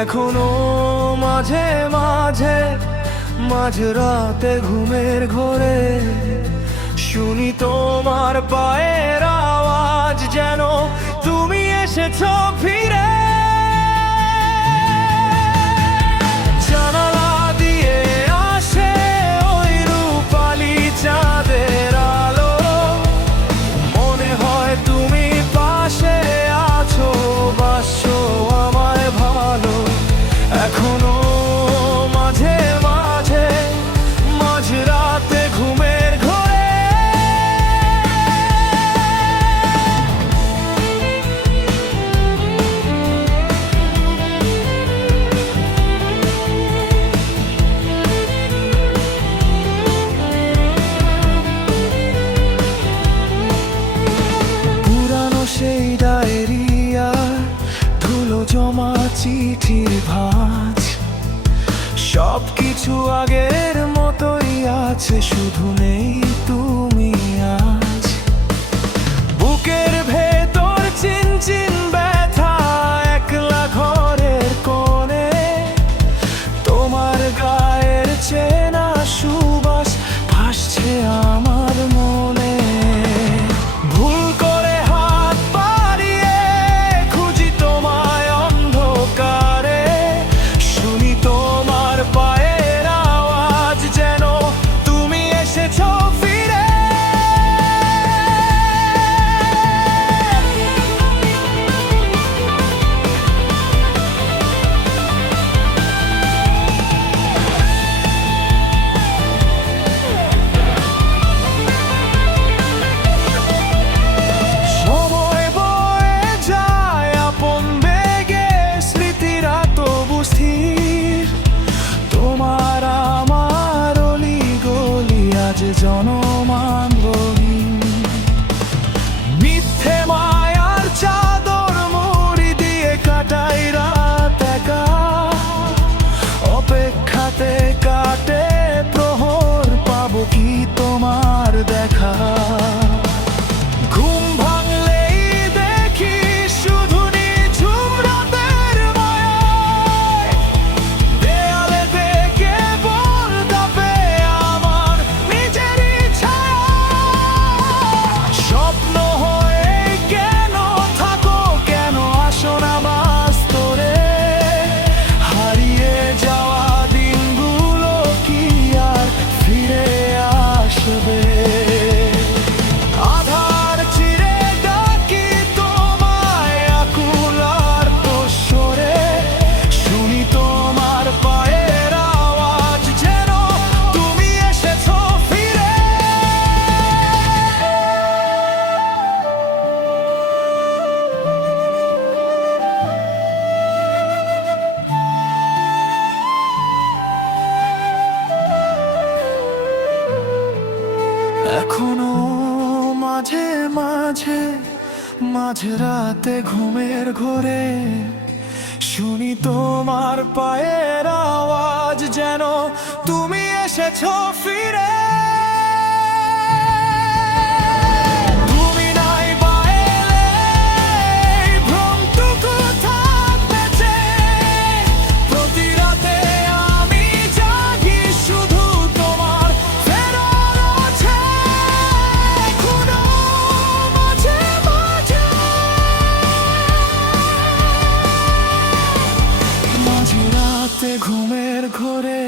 এখনো মাঝে মাঝে মাঝরাতে ঘুমের ঘোরে শুনি তোমার পায়ের আওয়াজ, যেন তুমি এসেছো ফিরে। জানালা দিয়ে আসে ওই রূপালি চাঁদের আলো, মনে হয় তুমি পাশে আছো, বাসছো আমায় ভালো। এখনো মাঝে মাঝে মাঝরাতে ঘুমের ঘোরে পুরানো সেই ডায়েরি আর ধুলো জমা চিঠির ভাঁজ, সবকিছু আগের মতোই আছে, শুধু নেই তুমি আজ। বুকের ভেতর চিনচিন ব্যথা, একলা ঘরের কোণে তোমার গায়ের চেনা সুবাস ভাসছে আমার মনে। ভুল করে হাত বাড়িয়ে খুঁজি তোমায় অন্ধকারে, শুনি তোমার পায়ের আওয়াজ, যেন তুমি এসেছো ফিরে। সময় বয়ে যায় আপন বেগে, স্মৃতিরা তবু স্থির, তোমার আমার অলি গলি আজ জনমানবহীন। মিথ্যে মায়ার চাদর মুড়ি দিয়ে কাটাই রাত একা, অপেক্ষাতে কাটে প্রহর, পাবো কি তোমার দেখা। ঘুম ভাঙলেই দেখি শুধু নিঝুম রাতের মায়ায়, দেয়ালে থেকে বলবে আমার নিজেরই ছায়া। স্বপ্ন হয়ে কেন থাকো, কেন আসো না বাস্তবে, হারিয়ে যাওয়া দিনগুলো কি আর ফিরে আসবে। আধার চিরে ডাকি তোমায় আকুল আর তোষরে, শুনি তোমার পায়ের আওয়াজ, যেন তুমি এসেছো ফিরে। এখনো মাঝে মাঝে মাঝরাতে ঘুমের ঘোরে শুনি তোমার পায়ের আওয়াজ, যেন তুমি এসেছো ফিরে। তুমি নাই বা এলে এই ভ্রমটুকু থাকবে যে, প্রতি রাতে আমি জাগি শুধু তোমার ফেরার আছে। এখনো মাঝে মাঝে মাঝরাতে ঘুমের ঘোরে